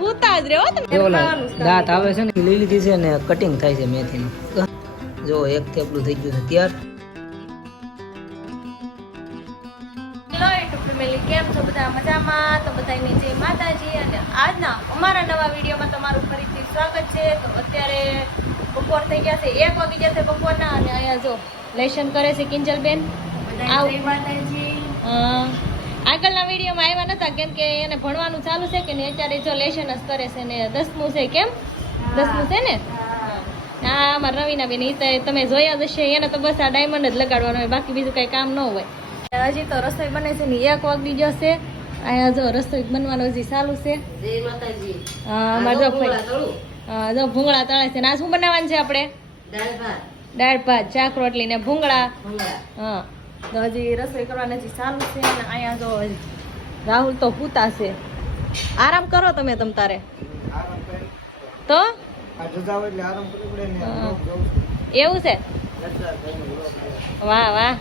હુતા જ રહ્યો તમે ખાવાનું દાંત આવે છે ને લીલી લીધી છે ને કટિંગ થાય છે મેથીનું. જો એક થેપલું થઈ ગયું છે ત્યાર. ફેમિલી કેમ છો બધા? મજામાં? તો બધાને જય માતાજી. અને આજના અમારા નવા વિડીયોમાં તમારું ફરીથી સ્વાગત છે. તો અત્યારે બપોર થઈ ગયા છે એક વાગી ગયા છે બપોરના. અને અહીંયા જો લેશન કરે છે કિંજલબેન. આવ અ, આગળના વિડીયોમાં આવ્યા નતા કેમ કે એને ભણવાનું ચાલુ છે કે નહીં અત્યારે જો લેશન જ કરે છે ને દસમું છે કેમ? દસમું છે ને? હા. અમારા રવિના બેન એ તો તમે જોયા જ હશે એને તો બસ આ ડાયમંડ જ લગાડવાનો હોય બાકી બીજું કાંઈ કામ ન હોય. હજી તો રસોઈ બને છે ને એક વાગી જશે અહીંયા જો રસોઈ બનવાનું હજી ચાલુ છે. હા, અમારે જો જો ભૂંગળા તળે છે ને આ શું બનાવવાનું છે આપણે? દાળ ભાત. ચાક રોટલી ને ભૂંગળા. હા. તો હજી રસોઈ કરવાની હજી ચાલુ છે અને અહીંયા જો રાહુલ તો પૂતા છે. આરામ કરો તમે તમ તારે. તો? એવું છે? વાહ વાહ.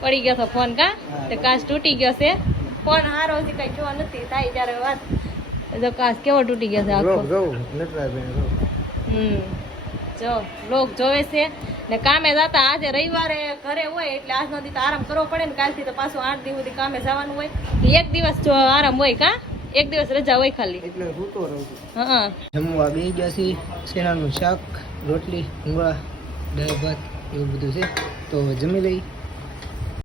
પડી ગયો તો ફોન કા? તો કાચ તૂટી ગયો છે. ફોન હારો હજી કઈ જોવા નથી થાય ત્યારે વાત. જો કાચ કેવો તૂટી ગયો છે આખો? હમ જો લોક જોવે છે. ને કામે જતા આજે રવિવારે ઘરે હોય એટલે આજનો દિવસ તો આરામ કરવો પડે ને કાલથી તો પાછું આઠ દિવસ સુધી કામે જવાનું હોય. એક દિવસ જો આરામ હોય કા? એક દિવસ રજા હોય ખાલી. એટલે રૂતો રહું હા. જમવા બે ગયા છીએ શેણાનું શાક રોટલી ભૂંગળા દાળ ભાત એવું બધું છે. તો જમી લઈ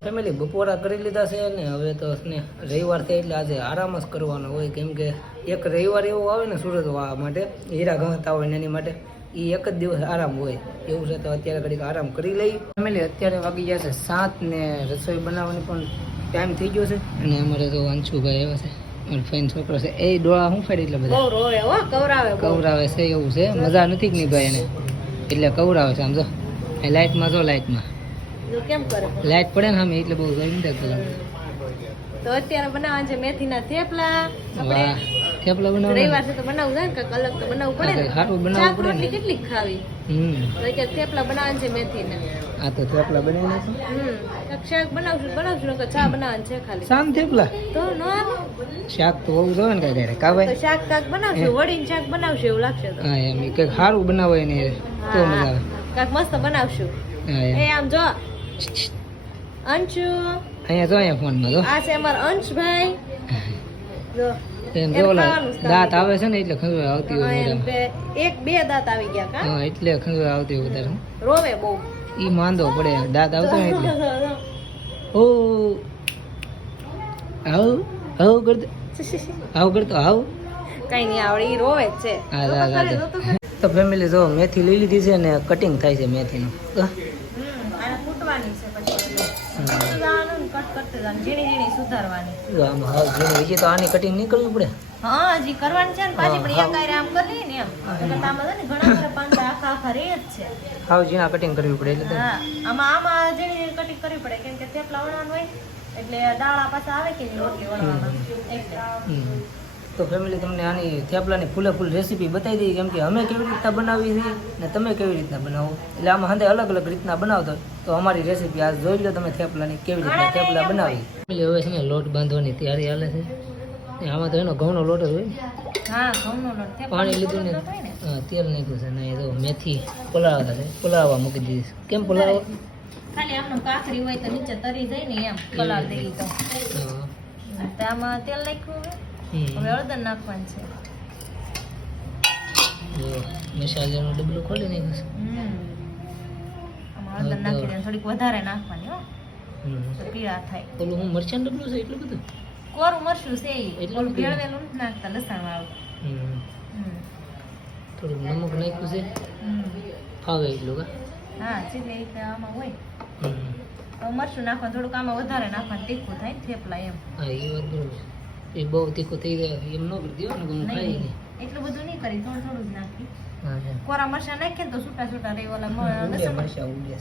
ફેમિલી બપોરા કરી લીધા છે ને હવે તો ને રવિવાર છે એટલે આજે આરામ જ કરવાનો હોય. કેમ કે એક રવિવાર એવો આવે ને સુરત વાળા માટે હીરા ગમતા હોય ને એની માટે એ એક જ દિવસ આરામ હોય. એવું છે તો અત્યારે ઘડીક આરામ કરી લઈ. ફેમિલી અત્યારે વાગી ગયા છે સાત ને રસોઈ બનાવવાની પણ ટાઈમ થઈ ગયો છે. અને અમારે તો અંશુભાઈ આવ્યા છે મારો ફાઈન છોકરો છે. એ ડોળા હું ફેરી એટલે બધા? કવરાવે છે એવું છે. મજા નથી કે નહીં ભાઈ એને? એટલે કવરાવે છે આમ જો. એ લાઇટમાં જો લાઇટમાં લાઇટ પડે ને આમ એટલે બહુ ગરમી તો અત્યારે બનાવવા છે મેથીના થેપલા. આપણે થેપલા બનાવવા રવિવાર છે તો બનાવવું છે ને કંઈક અલગ તો બનાવવું પડે ને. હારું બનાવવું પડે રોટલી કેટલી ખાવી? હમ. તો અત્યારે થેપલા બનાવવાના છે મેથીના. આ તો થેપલા બનાવી નાખો હમ. શાક બનાવશું બનાવશું નકર ચા બનાવવાનું છે ખાલી. શામ થેપલા? તો નો શાક તો હોવું જોઈએ ને કાંઈ ત્યારે. કાવે તો શાક કાક બનાવશું વડીને શાક બનાવશું એવું લાગશે તો. હા એમ કંઈક સારું બનાવાય ને તો મજા આવે. કાક મસ્ત બનાવશું. એ આમ જો અંશુ? અહીંયા જો અહીંયા ફોનમાં જો. આ છે અમારા અંશભાઈ. જો એમ દાંત આવે છે ને એટલે ખંજવાળ આવતી હોય એક બે દાંત આવી ગયા કા? હા એટલે ખંજવાળ આવતી હોય વધારે. રોવે બહુ. ઈ માંદો પડે દાંત આવતો ને એટલે. ઓ આવ આવ કરતો. આવ કરતો આવ કઈ નહીં આવડે ઈ રોવે જ છે. હા, તો ફેમિલી જો મેથી લઈ લીધી છે ને કટિંગ થાય છે મેથીનું અહ, હમ, આને કૂટવાની છે પછી હમ. સુધારવાનું ને કટ કરते જવાનું ઝીણી ઝીણી સુધારવાની. આમ હાવ ઝીણી. હજી તો આની કટિંગ નહીં કરવી પડે. હા હજી કરવાની છે ને પાછી પણ એક હારે આમ કરી લઈએ ને એમ. નકર આમાં ને ઘણા બધા પાંદડા આખા આખા રહે જ છે. હાવ ઝીણા કટિંગ કરવી પડે એટલે હા આમાં આમાં ઝીણી ઝીણી કટિંગ કરવી પડે. કેમ કે થેપલા વણવાનું હોય એટલે દાળા પાછા આવે કે રોટલી વણવામાં એટલે. તો ફેમિલી તમને આની થેપલાની ફૂલે ફૂલ રેસીપી બતાવી દઈએ કેમ કે અમે કેવી રીતના બનાવી છે ને તમે કેવી રીતના બનાવો. એટલે આમાં હંદે અલગ અલગ રીતના બનાવતો તો અમારી રેસીપી આજ જોઈ લો તમે થેપલાની કેવી રીતના થેપલા બનાવી. એટલે હવે છે ને લોટ બાંધવાની તૈયારી હાલે છે. ને આમાં તો એનો ઘઉંનો લોટ જ હોય. હા ઘઉંનો લોટ. થેપલાનો પાણી લીધું ને? તેલ નીકળું છે ને એ તો મેથી પલાળવા છે. પલાળવા મૂકી દીધી કેમ પલાળવા? ખાલી આમનો કાકરી હોય તો નીચે તરી જાય ને એમ કલર દઈ તો. તો આમાં તેલ નાખ્યું હવે હળદર નાખવાનું છે. જો મસાલાનું ડબલું ખોલી હમ. હળદર નાખી દે થોડીક વધારે નાખવાની હો. તો પીળા થાય. ઓલું હું મરચાં ડબલું છે એટલું બધું? કોરું મરચું છે એ. એટલું ભેળવેલું નથી નાખતા લસણ વાળું. થોડુંક નમક નાખ્યું છે. ફાવે એટલું કા? હા જેટલી રીતે આમાં હોય. મરચું નાખવાનું થોડુંક આમાં વધારે નાખવાનું તીખું થાય થેપલા એમ. હા એ વાત બરોબર એ બહુ તીખું થઈ ગયો એમ ન કરી દેવાનું ને હું ખાઈ એટલું બધું નહીં કરી થોડું થોડું જ નાખી. કોરા મરચા નાખે તો છૂટા છૂટા રહી ઓલા મરચા ઉડે.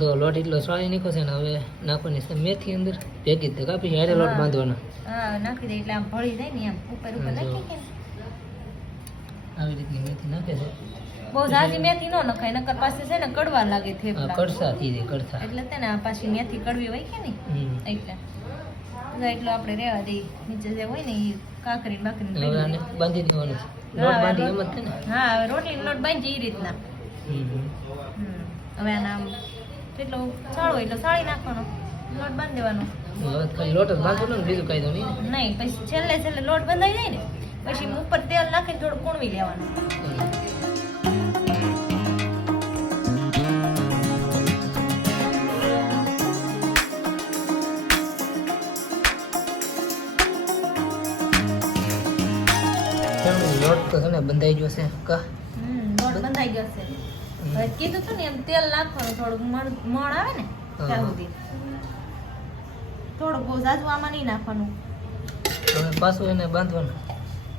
જો લોટ એટલો સાળી નીકળો છે ને હવે નાખવાની છે. મેથી અંદર ભેગી જ કાપી હારે લોટ બાંધવાનો. હા નાખી દે એટલે આમ ભળી જાય ને એમ. ઉપર ઉપર નાખી કે આવી રીતની મેથી નાખે છે. બહુ ઝાઝી મેથી ન નખાય નકર પાસે છે ને કડવા લાગે થેપલા. કડસા થઈ જાય કડસા. એટલે તેને આ પાછી મેથી કડવી હોય કે નહીં. એટલે. એટલો આપણે રહેવા દઈએ. નીચે જે હોય ને એ કાકરી બાકરી બાંધી. દેવાનું લોટ બાંધી એમ જ ને? હા હવે રોટલી લોટ બાંધી એ રીતના. હવે આના કેટલો હોય એટલો સાળી નાખવાનો. લોટ બાંધી દેવાનો. લોટ જ બાંધવાનો ને બીજું કાંઈ તો નહીં નહીં પછી છેલ્લે છેલ્લે લોટ બંધાઈ જાય ને પછી ઉપર તેલ નાખીને થોડું કૂણવી લેવાનું. લોટ તો છે ને બંધાઈ ગયો છે. કા. હમ, લોટ બંધાઈ ગયો છે. હવે કીધું તું ને એમ તેલ નાખવાનું થોડુંક મણ મણ આવે ને ત્યાં સુધી. થોડુંક બહુ ઝાઝું આમાં નહીં નાખવાનું. હવે પાછું એને બાંધવાનું.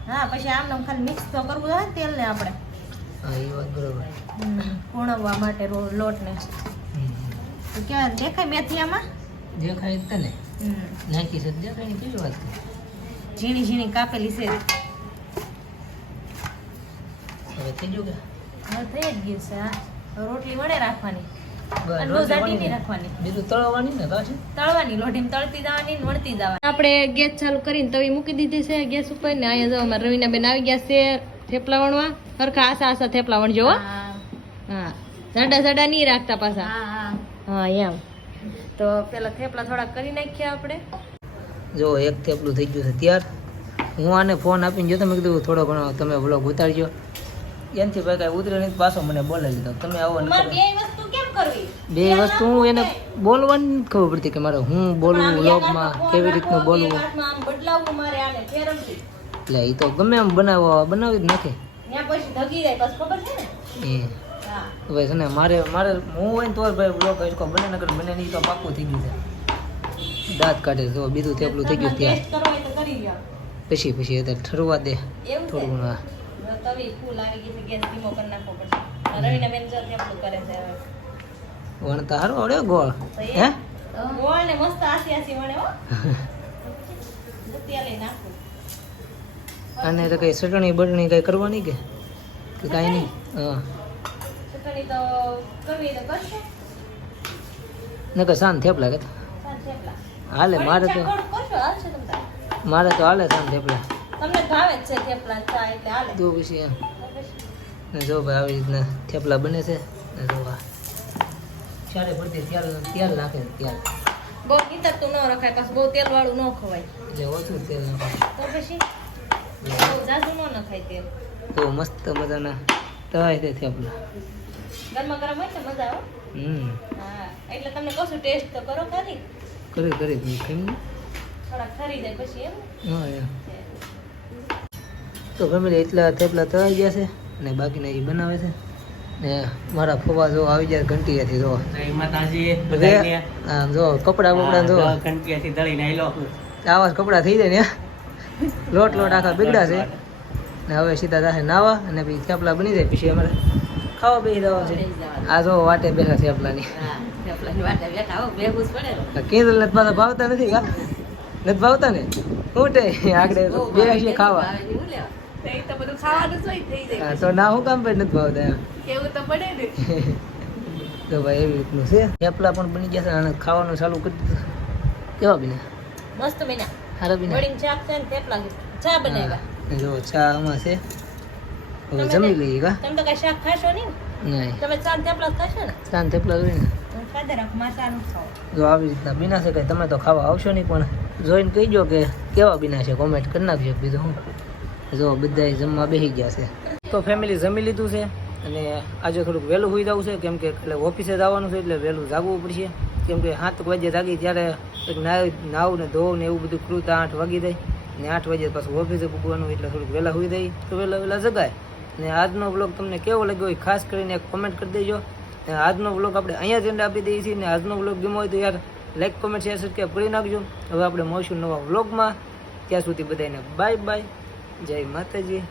હા પછી આમ નામ ખાલી મિક્સ તો કરવું હોય ને તેલને આપણે. હા એ વાત બરોબર. પૂણવવા માટે લોટ લોટને. કેવાય દેખાય મેથી આમાં? દેખાય તને. નાખી છે દેખાય ને કેવી વાત ઝીણી ઝીણી કાપેલી છે. હવે થઈ ગયું કે? હવે થઈ જ ગયું છે રોટલી વડે રાખવાની. બસ, અને બહુ રોટલી જાડી બની નહીં ને. રાખવાની. બીજું તળવાની ને કાશે તળવાની લોઢીમ તળતી જવાની ને વળતી જવાની. આપણે ગેસ ચાલુ કરીને તવી મૂકી દીધી છે ગેસ ઉપર ને અહીંયા જો અમારા રવિના બેન આવી ગયા છે થેપલા વણવા. સરખા આસા આસા થેપલા વણજો હા. જાડા જાડા નહીં રાખતા પાછા. હા એમ. તો પેલા થેપલા થોડા કરી નાખ્યા આપણે. જો એક થેપલું થઈ ગયું છે ત્યાર. હું આને ફોન આપીને જો તમે કીધું થોડો ઘણો તમે બ્લોગ ઉતારજો. એનાથી ભાઈ કાંઈ ઉતરે નહીં પાછો મને બોલાવી લીધો તમે આવો બે વસ્તુ હું એને બોલવાની નથી ખબર પડતી કે મારે હું બોલવું લોગમાં કેવી રીતનું બોલવું? એટલે એ તો ગમે એમ બનાવો બનાવી જ નાખે. ત્યાં પછી ધગી જાય બસ ખબર છે ને? એ. ભાઈ છે ને મારે મારે હું હોય ને તો ભાઈ બ્લોગ હજકો બને નગર બને નહીં તો પાકું થઈ ગયું છે. દાંત કાઢે જો બીજું થેપલું થઈ ગયું ત્યાં. તો પછી પછી અત્યારે ઠરવા દે થોડું ઘણું. તવી ફૂલ આવી ગઈ છે ગેસ ધીમો કરી નાખવો પડશે. રવિના બેન જો થેપલું કરે છે હવે. વણતા હારો ગોળ. હે? ગોળ ને મસ્ત આસી આસી વણે હો. તેલ નાખું. અને તો કઈ ચટણી બટણી કઈ કરવાની કે? કે કાંઈ નહીં? હા. ચટણી તો કરવી તો કરશે. નકર શાંત થેપલા કે? હાલે મારે તો મારે તો હાલે શાંત થેપલા તમને ભાવે જ છે થેપલા ચા એટલે હાલે. તો પછી એમ. ને જો ભાઈ આવી રીતના થેપલા બને છે ને જો આ ચારે પડતી તેલ તેલ નાખે તેલ. બહુ નીતરતું ન રખાય પાછું બહુ તેલ વાળું ન ખવાય. એટલે ઓછું તેલ નાખે તો પછી બહુ જાજુ ન નખાય તેલ. તો મસ્ત મજાના તવાય છે થેપલા. ગરમા ગરમ હોય ને મજા આવે. હમ. હા એટલે તમને કશું ટેસ્ટ તો કરો કરી કરી કેમ નહીં? થોડા ખરી જાય પછી એમ. હા એમ. તો ફેમિલી એટલા થેપલા તળાઈ ગયા છે ને બાકીના એ બનાવે છે. ને મારા ફોવા જો આવી જાય ઘંટીયાથી જો. આમ જો કપડા બપડા જો. કંટિયાથી દળીને આયલો. આવા કપડા થઈ જાય ને લોટ લોટ આખા બગડા છે. ને હવે સીધા થશે નાવા અને પછી થેપલા બની જાય. પછી અમારે ખાવા બેસી જવા છે. આ જો વાટે બેઠા થેપલાની. કેન્દ્ર નથી પાછા ભાવતા નથી કા? નથી ભાવતા ને? ઉઠે આગળ બે છે ખાવા હા, તો ના હું કામ પર નથી ભાવતા એમ. તો ભાઈ એવી રીતનું છે. થેપલા પણ બની ગયા છે અને ખાવાનું ચાલુ કરી દીધું કેવા બન્યા? મસ્ત બન્યા. સારા બન્યા? વડીને ચાક છે ને થેપલા ચા બનાવ્યા. જો ચા આમાં છે. હવે જમી લઈએ કા? તમે તો કઈ શાક ખાશો નહીં? નહીં. તમે ચા થેપલા ખાશો ને? થેપલા ચા જો આવી રીતના બિના છે કઈ. તમે તો ખાવા આવશો નહીં પણ જોઈને કહીજો કે કેવા બીના છે. કોમેન્ટ કરી નાખજો બીજું હું. જો બધા જમવા બેસી ગયા છે. તો ફેમિલી જમી લીધું છે અને આજે થોડુંક વહેલું હોઈ જવું છે, કેમ કે એટલે ઓફિસે જવાનું છે એટલે વહેલું જાગવું પડશે. કેમ કે સાત વાગે જાગી ત્યારે નાવ ને ધોવ ને એવું બધું કરું આઠ વાગી જાય. ને આઠ વાગે પાછું ઓફિસે પૂગવાનું એટલે થોડુંક વહેલા હોઈ જાય. તો વહેલા વહેલા જગાય. ને આજનો બ્લોગ તમને કેવો લાગ્યો હોય ખાસ કરીને એક કોમેન્ટ કરી દેજો. અને આજનો બ્લોગ આપણે અહીંયા જ એન્ડ આપી દઈએ છીએ. ને આજનો બ્લોગ ગમ્યો હોય તો યાર લાઈક કોમેન્ટ શેર સબસ્ક્રાઈબ કરી નાખજો. હવે આપણે મળશું નવા બ્લોગમાં ત્યાં સુધી બધાને બાય બાય જય માતાજી